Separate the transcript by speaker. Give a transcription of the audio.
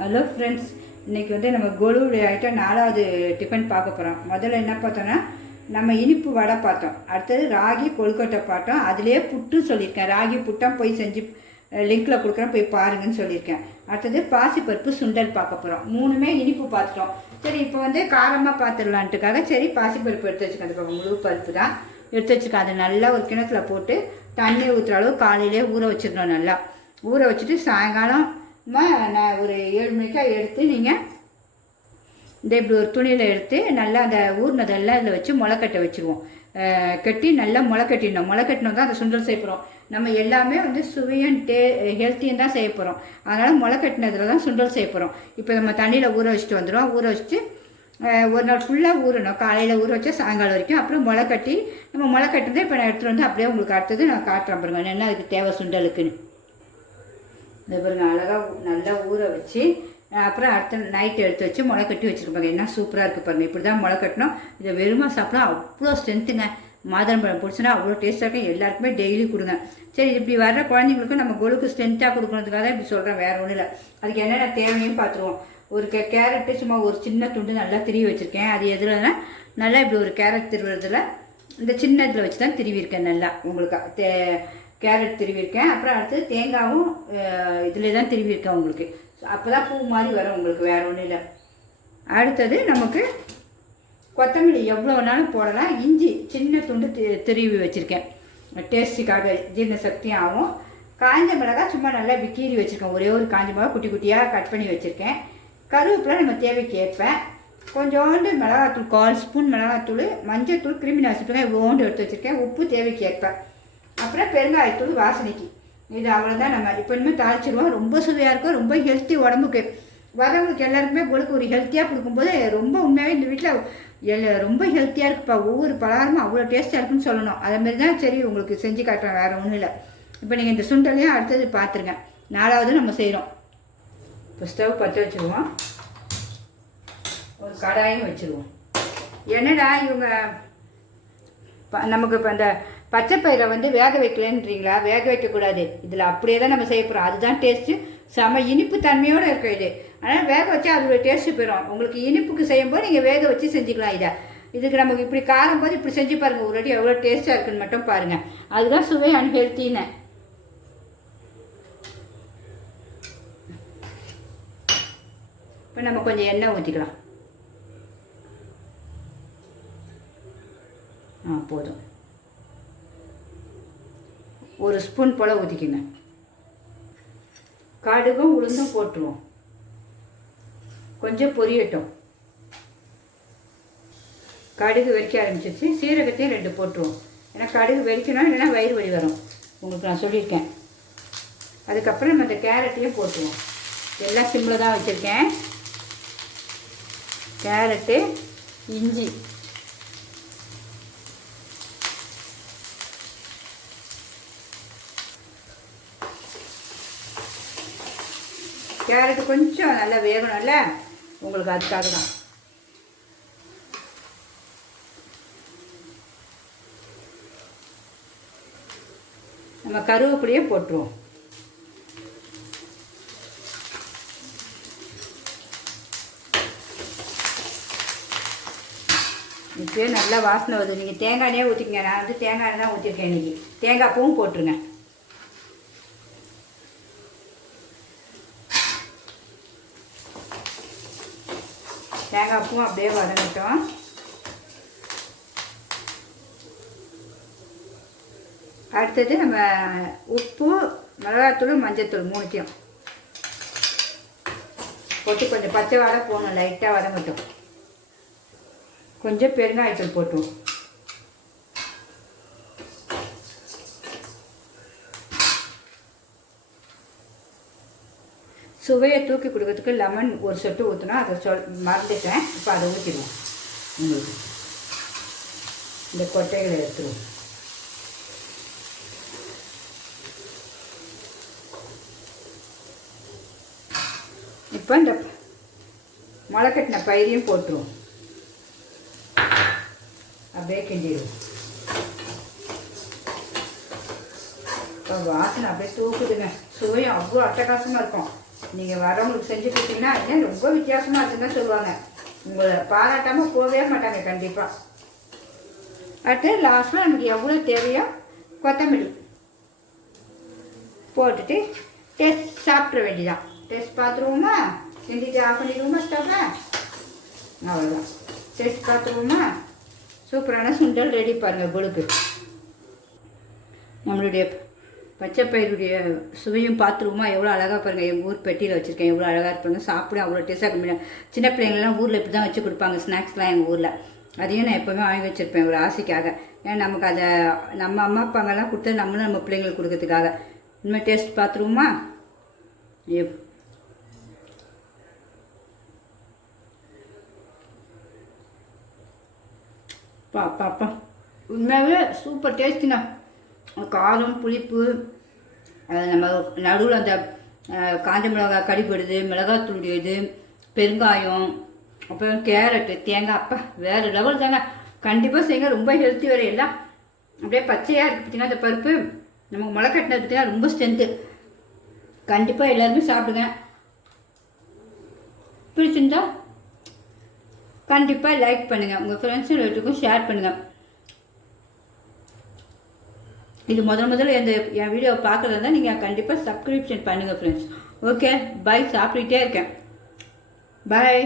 Speaker 1: Hello friends இன்றைக்கி வந்து நம்ம கோலுடைய ஐட்டம் நாலாவது டிஃபன் பார்க்க போகிறோம் முதல்ல என்ன பார்த்தோன்னா நம்ம இனிப்பு வடை பார்த்தோம். அடுத்தது ராகி கொழுக்கட்டை பார்த்தோம். அதுலேயே புட்டு சொல்லியிருக்கேன். ராகி புட்டம் போய் செஞ்சு லிங்க்கில் கொடுக்குறேன். போய் பாருங்கன்னு சொல்லியிருக்கேன். அடுத்தது பாசிப்பருப்பு சுண்டல் பார்க்க போகிறோம் மூணுமே இனிப்பு பார்த்துட்டோம். சரி இப்போ வந்து காரமாக பார்த்துடலான்ட்டுக்காக சரி பாசிப்பருப்பு எடுத்து வச்சுக்கோங்க அந்த பக்கம் முழு பருப்பு தான் எடுத்து வச்சுக்கோங்க அதை நல்லா ஒரு கிணத்துல போட்டு தண்ணி ஊற்றுற அளவு காலையிலே ஊற வச்சிடணும் நல்லா. ஊற வச்சுட்டு சாயங்காலம் நான் ஒரு ஏழு மணிக்காக எடுத்து நீங்கள் இந்த இப்படி ஒரு துணியில் எடுத்து நல்லா அந்த ஊறினதெல்லாம் இதில் வச்சு முளைக்கட்டை வச்சுருவோம். கட்டி நல்லா முளைக்கட்டிடணும். கட்டிடணும் முளை கட்டினோம் தான் அந்த சுண்டல் செய்ய போகிறோம் நம்ம எல்லாமே வந்து சுவையும் டே ஹெல்த்தியும் தான் செய்ய போகிறோம் அதனால் முளைக்கட்டினதில் தான் சுண்டல் செய்ய போகிறோம் இப்போ நம்ம தண்ணியில் ஊற வச்சுட்டு வந்துடும் ஊற வச்சுட்டு ஒரு நாள் ஃபுல்லாக ஊறணும். காலையில் ஊற வச்சா சாயங்காலம் வரைக்கும். அப்புறம் முளை கட்டி நம்ம முளை கட்டினதை இப்போ நான் எடுத்துகிட்டு வந்து அப்படியே உங்களுக்கு அடுத்தது நான் காட்டுறேன் பாருங்க. என்ன அதுக்கு தேவை சுண்டலுக்குன்னு. இந்த பாருங்க அழகாக நல்லா ஊற வச்சு அப்புறம் அடுத்த நைட் எடுத்து வச்சு முளை கட்டி வச்சுருப்பாங்க என்ன சூப்பராக இருக்குது பாருங்கள் இப்படி தான் முளை கட்டணும் இதை வெறுமா சாப்பிட்டா அவ்வளோ ஸ்ட்ரென்த்துங்க மாதுளம்பழம் பிடிச்சினா அவ்வளோ டேஸ்ட்டாக இருக்கும். எல்லாருக்குமே டெய்லி கொடுங்க. சரி இப்படி வர்ற குழந்தைங்களுக்கு நம்ம கொழுக்கு ஸ்ட்ரென்த்தாக கொடுக்கறதுக்காக தான் இப்படி சொல்கிறேன் வேறு ஒன்றும் இல்லை. அதுக்கு என்னென்ன தேவைன்னு பார்த்துருவோம் ஒரு கே கேரட்டு சும்மா ஒரு சின்ன துண்டு நல்லா திருவி வச்சுருக்கேன். அது எதுலன்னா நல்லா இப்படி ஒரு கேரட் திருவுறதுல இந்த சின்ன இதில் வச்சு தான் திருவிருக்கேன் நல்லா. உங்களுக்கு தே கேரட் திருவிருக்கேன் அப்புறம் அடுத்து தேங்காவும் இதில் தான் திருவிருக்கேன் உங்களுக்கு. அப்போ தான் பூ மாதிரி வரும் உங்களுக்கு வேறு ஒன்றும் இல்லை. அடுத்தது நமக்கு கொத்தமல்லி எவ்வளோ வேணாலும் போடலாம். இஞ்சி சின்ன துண்டு தி- திருவி வச்சுருக்கேன். டேஸ்ட்டுக்காக ஜீரண சக்தியும் ஆகும். காஞ்ச மிளகாய் சும்மா நல்லா இப்படி கீறி வச்சுருக்கேன். ஒரே ஒரு காஞ்ச மிளகா குட்டி குட்டியாக கட் பண்ணி வச்சுருக்கேன். கருவேப்பிலை நம்ம தேவைக்கு ஏற்பேன் கொஞ்சோண்டு மிளகாத்தூள் கால் ஸ்பூன் மிளகாத்தூள் மஞ்சத்தூள் கிருமி நாசிட்டுங்க இவ்வளோண்டு எடுத்து வச்சுருக்கேன். உப்பு தேவைக்கு ஏற்ப. அப்புறம் பெருங்காயத்தூள் வாசனைக்கு. இது அவ்வளோதான் நம்ம. இப்போ இனிமேல் தாளிச்சிடுவோம் ரொம்ப சுவையாக இருக்கும். ரொம்ப ஹெல்த்தி உடம்புக்கு. வரவங்களுக்கு எல்லாருக்குமே உங்களுக்கு ஒரு ஹெல்த்தியாக கொடுக்கும்போது ரொம்ப உண்மையாகவே இந்த வீட்டில் எல்ல ரொம்ப ஹெல்த்தியாக இருக்குப்பா. ஒவ்வொரு பலகாரமும் அவ்வளோ டேஸ்ட்டாக இருக்குன்னு சொல்லணும். அதேமாரி தான் சரி உங்களுக்கு செஞ்சு காட்டுறேன். வேறு ஒன்றும் இல்லை. இப்போ நீங்கள் இந்த சுண்டலையும் அடுத்தது பார்த்துருங்க நாலாவது நம்ம செய்கிறோம் இப்போ ஸ்டவ் பற்ற வச்சுருவோம். ஒரு கடாயும் வச்சுருவோம். என்னடா இவங்க ப- நமக்கு இப்போ அந்த பச்சை பயிரை வந்து வேக வைக்கலன்றீங்களா? வேக வைக்கக்கூடாது. இதில் அப்படியே தான் நம்ம செய்ய போகிறோம் அதுதான் டேஸ்ட்டு செம இனிப்பு தன்மையோடு இருக்கும் இது. ஆனால் வேக வச்சா அதோட டேஸ்ட்டு போயிடும் உங்களுக்கு இனிப்புக்கு செய்யும்போது நீங்கள் வேக வச்சு செஞ்சுக்கலாம் இதை. இதுக்கு நமக்கு இப்படி காரம் போது இப்படி செஞ்சு பாருங்கள் ஒரு அடி எவ்வளோ டேஸ்ட்டாக இருக்குன்னு மட்டும் பாருங்கள் அதுதான் சுவை அன்ஹெல்த்தின்னு இப்போ நம்ம கொஞ்சம் எண்ணெய் ஊற்றிக்கலாம் போதும். ஒரு ஸ்பூன் போல் ஊற்றிக்கோங்க காடுகும் உளுந்தும் போட்டுருவோம். கொஞ்சம் பொரியட்டும். கடுகு வெறிக்க ஆரம்பிச்சிருச்சு. சீரகத்தையும் ரெண்டு போட்டுருவோம். ஏன்னா கடுகு வெறிக்கணும் இல்லைன்னா வயிறு வலி வரும். உங்களுக்கு நான் சொல்லியிருக்கேன். அதுக்கப்புறம் நம்ம இந்த கேரட்டையும் போட்டுருவோம். எல்லாம் சிம்மில் தான் வச்சுருக்கேன். கேரட்டு இஞ்சி. கேரட்டு கொஞ்சம் நல்லா வேகணும்ல? உங்களுக்கு அதுக்காக தான். நம்ம கருவேப்பிலையே போட்டுருவோம். இப்போயே நல்லா வாசனை வருது. நீங்கள் தேங்காய் எண்ணெயே ஊற்றிக்கங்க நான் வந்து தேங்காய் எண்ணெய் தான் ஊற்றிருக்கேன் இன்றைக்கி தேங்காய் பூவும் போட்டுருங்க. மிளகாப்பும் பூவும் அப்படியே வதங்கட்டும். அடுத்தது நம்ம உப்பு மிளகாத்தூள் மஞ்சத்தூள் மூணுத்தையும். போட்டு கொஞ்சம் பச்சை வாடை போகணும் லைட்டாக வதங்கட்டும். கொஞ்சம் பெருங்காயத்தூள் போட்டுவோம் சுவையை தூக்கி கொடுக்கறதுக்கு லெமன் ஒரு சொட்டு ஊற்றினா அதை சொல் மறந்துட்டேன். இப்போ அதை ஊற்றிடுவோம் உங்களுக்கு. இந்த கொட்டைகளை எடுத்துருவோம். இப்போ இந்த முளைக்கட்டின பயிரையும் போட்டுருவோம். அப்படியே கிண்டிடுவோம். இப்போ வாசனை அப்படியே தூக்குதுங்க. சுவையும் அவ்வளோ அட்டகாசமாக இருக்கும். நீங்கள் வரவங்களுக்கு செஞ்சு கொடுத்தீங்கன்னா அது ரொம்ப வித்தியாசமாக இருக்குன்னு சொல்லுவாங்க. உங்களை பாராட்டாமல் போகவே மாட்டாங்க கண்டிப்பாக அடுத்து லாஸ்ட்டில் நமக்கு எவ்வளோ தேவையோ கொத்தமல்லி போட்டுட்டு டெஸ்ட் சாப்பிட்ற வேண்டியதான் டெஸ்ட் பார்த்துருவோமா? செஞ்சுட்டு ஆஃப் பண்ணிடுவோமா ஸ்டவ்வை அவ்வளோதான் டெஸ்ட் பார்த்துருவோமா? சூப்பரான சுண்டல் ரெடி பாருங்கள் கொழுக்கு நம்மளுடைய பச்சை பயிருடைய சுவையும் பாத்ரூமா எவ்வளோ அழகாக பாருங்கள் எங்கள் ஊர் பெட்டியில் வச்சுருக்கேன். எவ்வளோ அழகாக இருப்பாங்க சாப்பிட அவ்வளோ டேஸ்ட்டாக இருக்கும் சின்ன பிள்ளைங்கள்லாம் ஊரில் இப்படி தான் வச்சு கொடுப்பாங்க. ஸ்நாக்ஸ்லாம் எங்கள் ஊரில். அதையும் நான் எப்போவுமே வாங்கி வச்சுருப்பேன். ஒரு ஆசைக்காக. ஏன்னா நமக்கு அதை நம்ம அம்மா அப்பாங்கெல்லாம் கொடுத்தா நம்மளும் நம்ம பிள்ளைங்களுக்கு கொடுக்கறதுக்காக. இனிமேல் டேஸ்ட் பார்த்துருவோமா? எப் பா பாப்பா. உண்மையாகவே சூப்பர் டேஸ்ட்டுண்ணா காரம் புளிப்பு நம்ம நடுவில் அந்த காஞ்ச மிளகாய் கடிப்படுது மிளகாத்தூள் இது பெருங்காயம் அப்புறம் கேரட்டு தேங்காய் அப்பா வேறு லெவல் தாங்க. கண்டிப்பாக செய்யுங்க ரொம்ப ஹெல்த்தி வேறு எல்லாம். அப்படியே பச்சையாக இருக்குது பார்த்தீங்கன்னா அந்த பருப்பு? நமக்கு மொளை கட்டினது பார்த்தீங்கன்னா ரொம்ப ஸ்ட்ரென்த்து கண்டிப்பாக எல்லாருமே சாப்பிடுங்க. பிடிச்சிருந்தா கண்டிப்பாக லைக் பண்ணுங்கள் உங்கள் ஃப்ரெண்ட்ஸ் எல்லாத்துக்கும் ஷேர் பண்ணுங்கள் இது முதல் முதல்ல இந்த என் வீடியோ பார்க்குறதா இருந்தால் நீங்கள் கண்டிப்பாக சப்ஸ்கிரிப்ஷன் பண்ணுங்கள் ஃப்ரெண்ட்ஸ் ஓகே பை சாப்பிட்டுட்டே இருக்கேன். பாய்